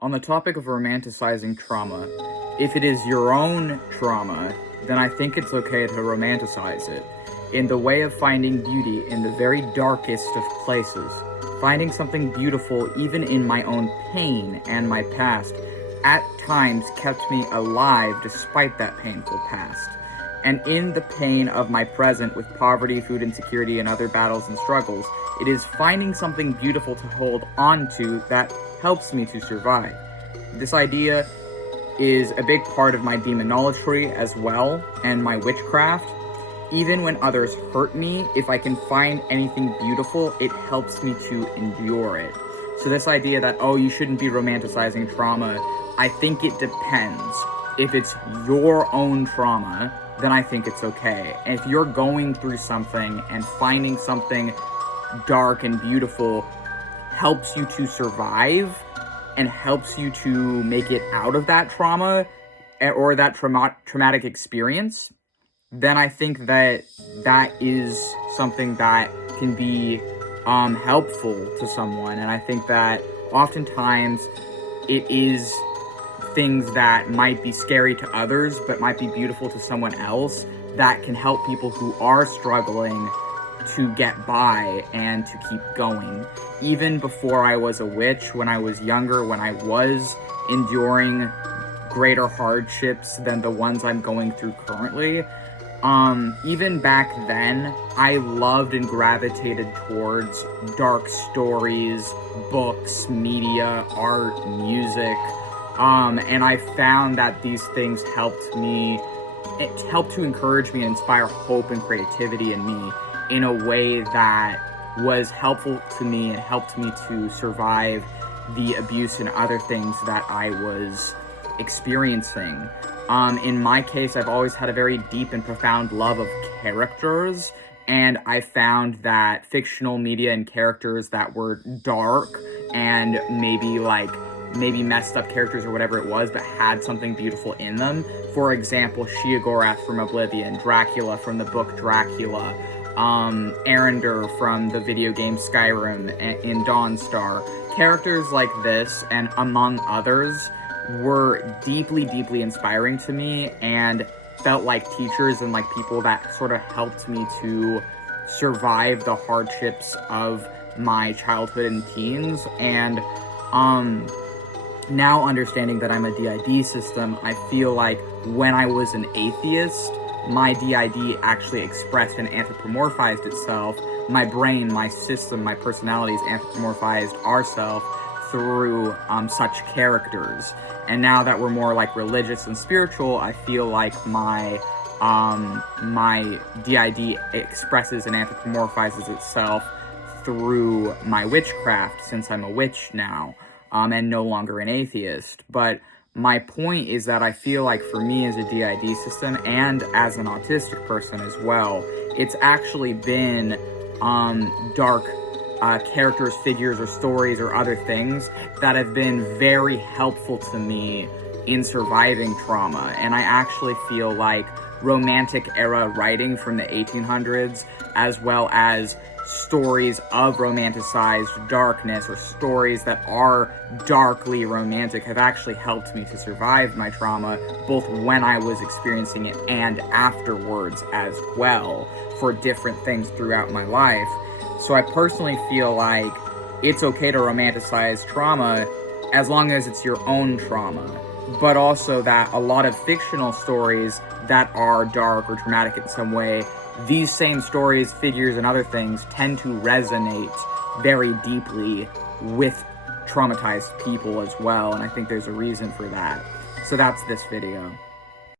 On the topic of romanticizing trauma, if it is your own trauma, then I think it's okay to romanticize it, in the way of finding beauty in the very darkest of places. Finding something beautiful even in my own pain and my past at times kept me alive despite that painful past. And in the pain of my present with poverty, food insecurity, and other battles and struggles, it is finding something beautiful to hold on to that helps me to survive. This idea is a big part of my demonology as well, and my witchcraft. Even when others hurt me, if I can find anything beautiful, it helps me to endure it. So this idea that, oh, you shouldn't be romanticizing trauma, I think it depends. If it's your own trauma, then I think it's okay. And if you're going through something and finding something dark and beautiful helps you to survive and helps you to make it out of that trauma or that traumatic experience, then I think that that is something that can be helpful to someone. And I think that oftentimes it is things that might be scary to others but might be beautiful to someone else that can help people who are struggling to get by and to keep going. Even before I was a witch, when I was younger, when I was enduring greater hardships than the ones I'm going through currently, even back then, I loved and gravitated towards dark stories, books, media, art, music, and I found that these things helped to encourage me and inspire hope and creativity in me in a way that was helpful to me and helped me to survive the abuse and other things that I was experiencing. In my case, I've always had a very deep and profound love of characters, and I found that fictional media and characters that were dark and maybe messed up characters or whatever it was, but had something beautiful in them. For example, Sheogorath from Oblivion, Dracula from the book Dracula, Arender from the video game Skyrim in Dawnstar. Characters like this, and among others, were deeply, deeply inspiring to me and felt like teachers and like people that sort of helped me to survive the hardships of my childhood and teens. And now understanding that I'm a DID system, I feel like when I was an atheist, my DID actually expressed and anthropomorphized itself. My brain, my system, my personalities anthropomorphized ourselves through such characters. And now that we're more like religious and spiritual, I feel like my DID expresses and anthropomorphizes itself through my witchcraft, since I'm a witch now, and no longer an atheist. But my point is that I feel like for me as a DID system and as an autistic person as well, it's actually been dark characters, figures, or stories or other things that have been very helpful to me in surviving trauma. And I actually feel like Romantic era writing from the 1800s, as well as stories of romanticized darkness or stories that are darkly romantic, have actually helped me to survive my trauma, both when I was experiencing it and afterwards as well, for different things throughout my life. So I personally feel like it's okay to romanticize trauma as long as it's your own trauma, but also that a lot of fictional stories that are dark or traumatic in some way, these same stories, figures, and other things tend to resonate very deeply with traumatized people as well, and I think there's a reason for that. So that's this video.